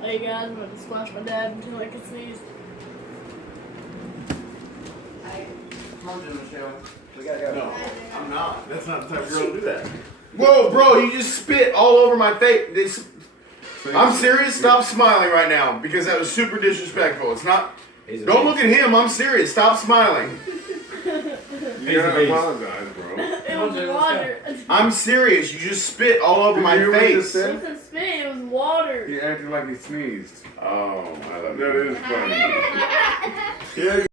Hey guys, I'm gonna splash my dad until I can sneeze. Come on, Michelle. We gotta go. No, I'm not. That's not the type of girl to do that. Whoa, bro, you just spit all over my face. I'm serious. Stop smiling right now because that was super disrespectful. It's not. Don't look at him. I'm serious. Stop smiling. You gotta apologize, bro. It was water. I'm serious. You just spit all over my Did you hear what he face. just It said? wasn't spit, it was water. He acted like he sneezed. Oh, I love That you. is funny. Yeah.